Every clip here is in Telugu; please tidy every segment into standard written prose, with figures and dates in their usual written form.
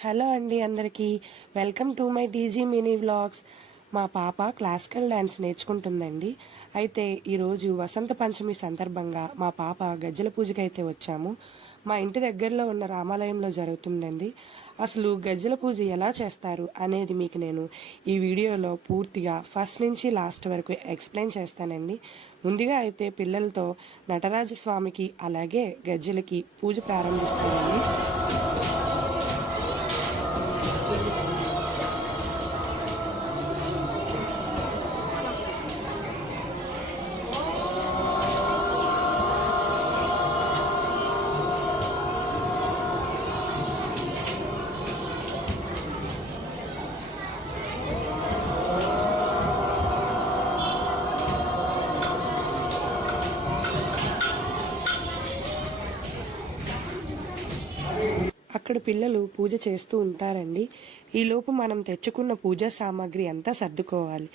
హలో అండి అందరికీ. Welcome to my DG mini vlogs. మా పాప క్లాసికల్ డ్యాన్స్ నేర్చుకుంటుందండి. అయితే ఈరోజు వసంత పంచమి సందర్భంగా మా పాప గజ్జల పూజకైతే వచ్చాము. మా ఇంటి దగ్గరలో ఉన్న రామాలయంలో జరుగుతుందండి. అసలు గజ్జల పూజ ఎలా చేస్తారు అనేది మీకు నేను ఈ వీడియోలో పూర్తిగా ఫస్ట్ నుంచి లాస్ట్ వరకు ఎక్స్ప్లెయిన్ చేస్తానండి. ముందుగా అయితే పిల్లలతో నటరాజస్వామికి అలాగే గజ్జలకి పూజ ప్రారంభిస్తారండి. అక్కడ పిల్లలు పూజ చేస్తూ ఉంటారండి. ఈలోపు మనం తెచ్చుకున్న పూజా సామాగ్రి అంతా సర్దుకోవాలి.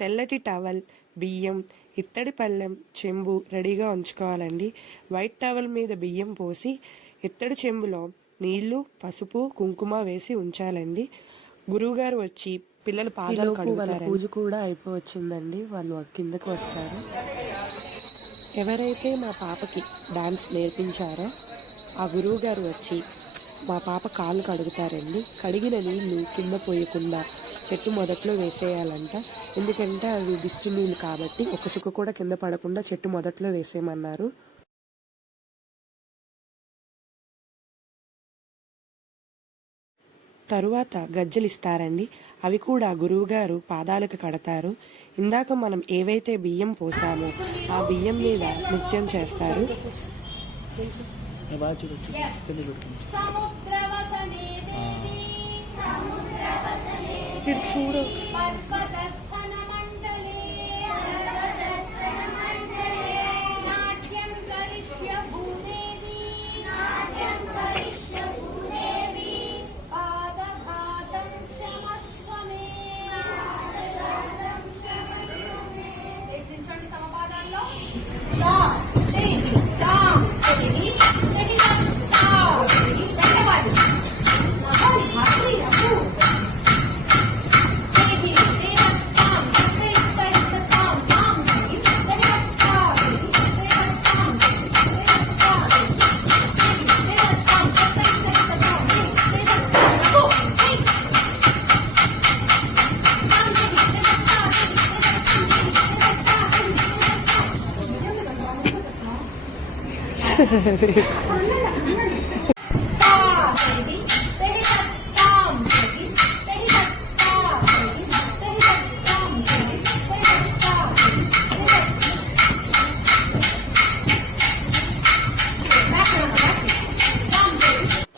తెల్లటి టవల్, బియ్యం, ఇత్తడి పళ్ళెం, చెంబు రెడీగా ఉంచుకోవాలండి. వైట్ టవల్ మీద బియ్యం పోసి ఇత్తడి చెంబులో నీళ్లు, పసుపు, కుంకుమ వేసి ఉంచాలండి. గురువుగారు వచ్చి పిల్లలు పాదాలు కడుగుతారు. పూజ కూడా అయిపోవచ్చిందండి. వాళ్ళు కిందకు వస్తారు. ఎవరైతే మా పాపకి డాన్స్ నేర్పించారో ఆ గురువు గారు వచ్చి మా పాప కాళ్ళు కడుగుతారండి. కడిగిన నీళ్లు కింద పోయకుండా చెట్టు మొదట్లో వేసేయాలంట. ఎందుకంటే అవి దిష్టి నీళ్ళు కాబట్టి ఒక చుక్క కూడా కింద పడకుండా చెట్టు మొదట్లో వేసేయమన్నారు. తరువాత గజ్జలు ఇస్తారండి. అవి కూడా గురువుగారు పాదాలకు కడతారు. ఇందాక మనం ఏవైతే బియ్యం పోసామో ఆ బియ్యం మీద నృత్యం చేస్తారు. చూడు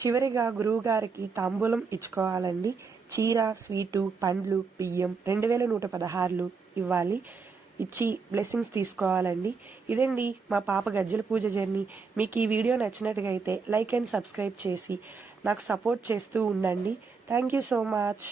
చివరిగా గురువుగారికి తాంబూలం ఇచ్చుకోవాలండి. చీర, స్వీటు, పండ్లు, బియ్యం 2116 ఇవ్వాలి. ఇచ్చి బ్లెస్సింగ్స్ తీసుకోవాలండి. ఇదండి మా పాప గజ్జల పూజ జర్నీ. మీకు ఈ వీడియో నచ్చినట్టుగా అయితే లైక్ అండ్ సబ్స్క్రైబ్ చేసి నాకు సపోర్ట్ చేస్తూ ఉండండి. Thank you so much.